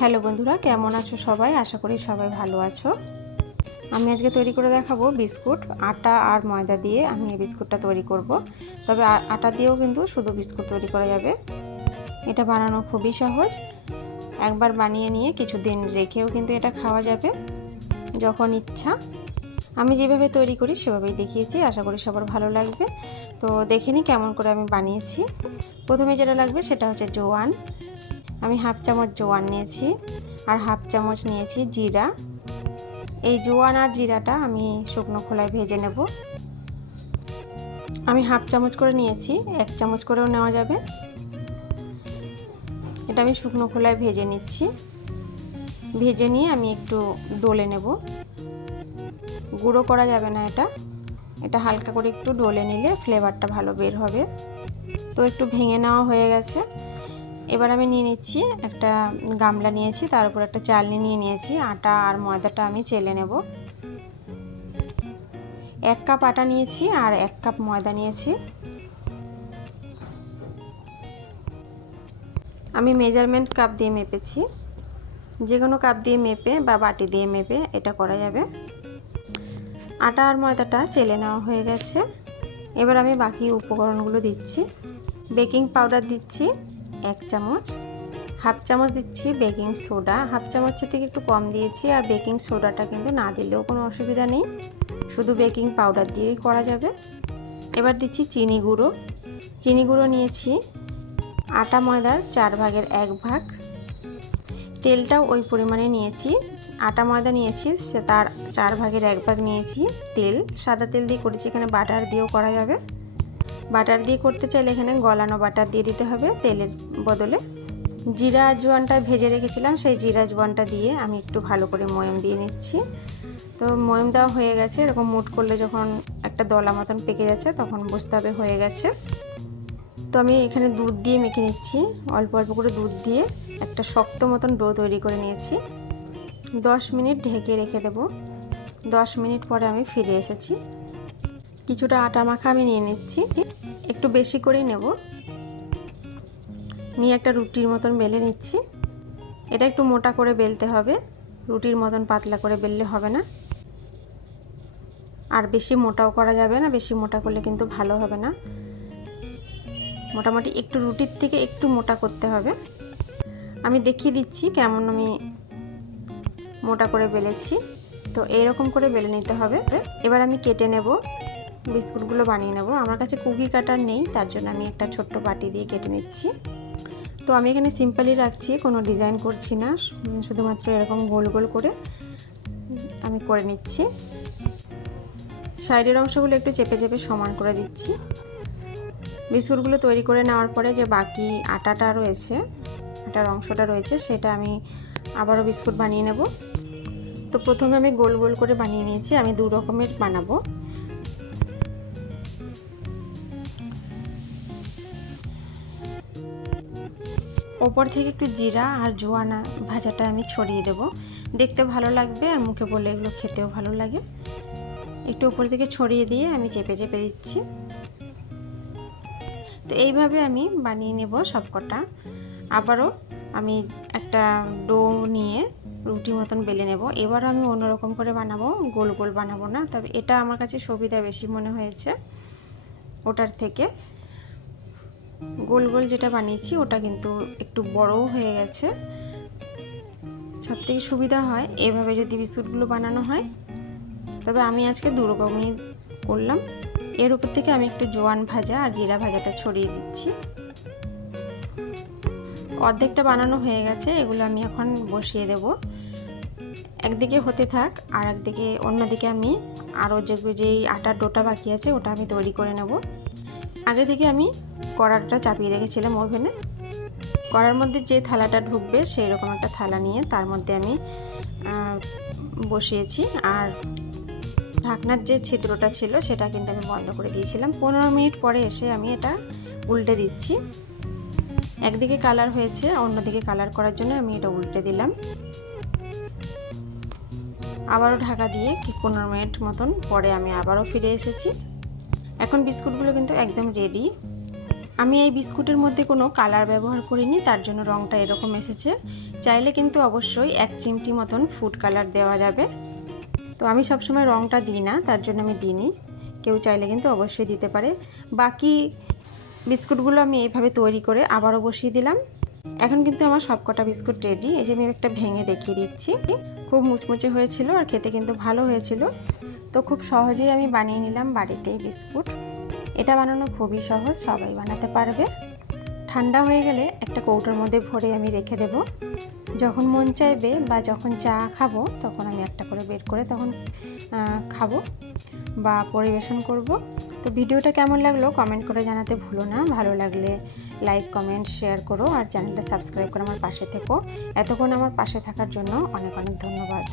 Hello বন্ধুরা, কেমন আছো সবাই? আশা করি সবাই ভালো আছো। আমি আজকে তৈরি করে দেখাবো বিস্কুট। আটা আর ময়দা দিয়ে আমি এই বিস্কুটটা তৈরি করব। তবে আটা দিয়েও কিন্তু শুধু বিস্কুট তৈরি করা যাবে। এটা বানানো খুবই সহজ। একবার বানিয়ে নিয়ে কিছুদিন রেখেও কিন্তু এটা খাওয়া যাবে যখন ইচ্ছা। আমি যেভাবে তৈরি করি সেভাবেই দেখিয়েছি, আশা করি সবার ভালো লাগবে। তো দেখে নিই কেমন করে আমি বানিয়েছি। প্রথমে যেটা লাগবে সেটা হচ্ছে জোয়ান। আমি হাফ চামচ জোয়ান নিয়েছি আর হাফ চামচ নিয়েছি জিরা। এই জোয়ান আর জিরাটা আমি শুকনো খোলায় ভেজে নেব। আমি হাফ চামচ করে নিয়েছি, 1 চামচ করেও নেওয়া যাবে। এটা আমি শুকনো খোলায় ভেজে নিচ্ছি। ভেজে নিয়ে আমি একটু ডলে নেব। গুঁড়ো করা যাবে না এটা হালকা করে একটু ডলে নিলে ফ্লেভারটা ভালো বের হবে। তো একটু ভেঙে নেওয়া হয়ে গেছে। এবার আমি নিয়ে নিচ্ছি একটা গামলা নিয়েছি, তার উপর একটা চালনি নিয়ে নিয়েছি। আটা আর ময়দাটা আমি চেলে নেব। 1 কাপ আটা নিয়েছি আর 1 কাপ ময়দা নিয়েছি। আমি মেজারমেন্ট কাপ দিয়ে মেপেছি। যে কোনো কাপ দিয়ে মেপে বা বাটি দিয়ে মেপে এটা করা যাবে। আটা আর ময়দাটা চেলে নেওয়া হয়ে গেছে। এবার আমি বাকি উপকরণগুলো দিচ্ছি। বেকিং পাউডার দিচ্ছি 1 চামচ, হাফ চামচ দিচ্ছি বেকিং সোডা, হাফ চামচের থেকে একটু কম দিয়েছি। আর বেকিং সোডাটা কিন্তু না দিলেও কোনো অসুবিধা নেই, শুধু বেকিং পাউডার দিয়েই করা যাবে। এবার দিচ্ছি চিনি গুঁড়ো। চিনি গুঁড়ো নিয়েছি আটা ময়দার 4 ভাগের 1 ভাগ। তেলটাও ওই পরিমাণে নিয়েছি। আটা ময়দা নিয়েছি সে তার 4 ভাগের 1 ভাগ নিয়েছি তেল। সাদা তেল দিয়ে করেছি, এখানে বাটার দিয়েও করা যাবে। বাটার দিয়ে করতে চাইলে এখানে গলানো বাটার দিয়ে দিতে হবে তেলের বদলে। জিরা জোয়ানটা ভেজে রেখেছিলাম, সেই জিরা জোয়ানটা দিয়ে আমি একটু ভালো করে ময়ম দিয়ে নিচ্ছি। তো ময়ম দেওয়া হয়ে গেছে। এরকম মুট করলে যখন একটা দলা মতন পেকে যাচ্ছে তখন বুঝতে হবে হয়ে গেছে। তো আমি এখানে দুধ দিয়ে মেখে নিচ্ছি। অল্প অল্প করে দুধ দিয়ে একটা শক্ত মতন ডো তৈরি করে নিয়েছি। 10 মিনিট ঢেকে রেখে দেব। 10 মিনিট পরে আমি ফিরে এসেছি। কিছুটা আটা মাখা আমি নিয়ে নিচ্ছি, একটু বেশি করেই নেব। নিয়ে একটা রুটির মতন বেলে নিচ্ছি। এটা একটু মোটা করে বেলতে হবে, রুটির মতন পাতলা করে বেললে হবে না। আর বেশি মোটাও করা যাবে না, বেশি মোটা করলে কিন্তু ভালো হবে না। মোটামুটি একটু রুটির থেকে একটু মোটা করতে হবে। আমি দেখিয়ে দিচ্ছি কেমন আমি মোটা করে বেলেছি। তো এইরকম করে বেলে নিতে হবে। এবার আমি কেটে নেব, বিস্কুটগুলো বানিয়ে নেব। আমার কাছে কুকি কাটার নেই, তার জন্য আমি একটা ছোট্ট বাটি দিয়ে কেটে নিচ্ছি। তো আমি এখানে সিম্পলই রাখছি, কোনো ডিজাইন করছি না, শুধুমাত্র এরকম গোল গোল করে আমি করে নিচ্ছি। সাইডের অংশগুলো একটু চেপে চেপে সমান করে দিচ্ছি। বিস্কুটগুলো তৈরি করে নেওয়ার পরে যে বাকি আটাটা রয়েছে, আটার অংশটা রয়েছে, সেটা আমি আবারও বিস্কুট বানিয়ে নেব। তো প্রথমে আমি গোল গোল করে বানিয়ে নিয়েছি। আমি 2 রকমের বানাবো। ওপর থেকে একটু জিরা আর জোয়ানা ভাজাটা আমি ছড়িয়ে দেব। দেখতে ভালো লাগবে আর মুখে বললে এগুলো খেতেও ভালো লাগে। একটু উপর থেকে ছড়িয়ে দিয়ে আমি চেপে চেপে দিচ্ছি। তো এইভাবে আমি বানিয়ে নেব সবকটা। আবারও আমি একটা ডো নিয়ে রুটি মতন বেলে নেব। এবারও আমি অন্যরকম করে বানাবো, গোল গোল বানাবো না। তবে এটা আমার কাছে সুবিধা বেশি মনে হয়েছে ওটার থেকে। গোল গোল যেটা বানিয়েছি ওটা কিন্তু একটু বড়ও হয়ে গেছে। সবথেকে সুবিধা হয় এভাবে যদি বিস্কুটগুলো বানানো হয়। তবে আমি আজকে 2 রকমই করলাম। এর উপর থেকে আমি একটু জোয়ান ভাজা আর জিরা ভাজাটা ছড়িয়ে দিচ্ছি। অর্ধেকটা বানানো হয়ে গেছে, এগুলো আমি এখন বসিয়ে দেব। একদিকে হতে থাক আর একদিকে অন্যদিকে আমি আরও যেই আটার ডোটা বাকি আছে ওটা আমি তৈরি করে নেব। আগে থেকে আমি কড়াটা চাপিয়ে রেখেছিলাম ওভেনে। কড়ার মধ্যে যে থালাটা ঢুকবে সেই রকম একটা থালা নিয়ে তার মধ্যে আমি বসিয়েছি। আর ঢাকনার যে ছিদ্রটা ছিল সেটা কিন্তু আমি বন্ধ করে দিয়েছিলাম। 15 মিনিট পরে এসে আমি এটা উল্টে দিচ্ছি। একদিকে কালার হয়েছে, অন্যদিকে কালার করার জন্য আমি এটা উল্টে দিলাম। আবারও ঢাকা দিয়ে 15 মিনিট মতন পরে আমি আবারও ফিরে এসেছি। এখন বিস্কুটগুলো কিন্তু একদম রেডি। আমি এই বিস্কুটের মধ্যে কোনো কালার ব্যবহার করিনি, তার জন্য রঙটা এরকম এসেছে। চাইলে কিন্তু অবশ্যই 1 চিমটি মতন ফুড কালার দেওয়া যাবে। তো আমি সবসময় রঙটা দিই না, তার জন্য আমি দিইনি। কেউ চাইলে কিন্তু অবশ্যই দিতে পারে। বাকি বিস্কুটগুলো আমি এইভাবে তৈরি করে আবারও বসিয়ে দিলাম। এখন কিন্তু আমার সবকটা বিস্কুট রেডি। এই যে আমি একটা ভেঙে দেখিয়ে দিচ্ছি। খুব মুচমুচে হয়েছিল আর খেতে কিন্তু ভালো হয়েছিল। তো খুব সহজেই আমি বানিয়ে নিলাম বাড়িতেই বিস্কুট। এটা বানানো খুবই সহজ, সবাই বানাতে পারবে। ঠান্ডা হয়ে গেলে একটা কৌটোর মধ্যে ভরে আমি রেখে দেব। যখন মন চাইবে বা যখন চা খাবো তখন আমি একটা করে বের করে তখন খাবো বা পরিবেশন করব। তো ভিডিওটা কেমন লাগলো কমেন্ট করে জানাতে ভুলো না। ভালো লাগলে লাইক, কমেন্ট, শেয়ার করো আর চ্যানেলটা সাবস্ক্রাইব করে আমার পাশে থেকো। এতক্ষণ আমার পাশে থাকার জন্য অনেক অনেক ধন্যবাদ।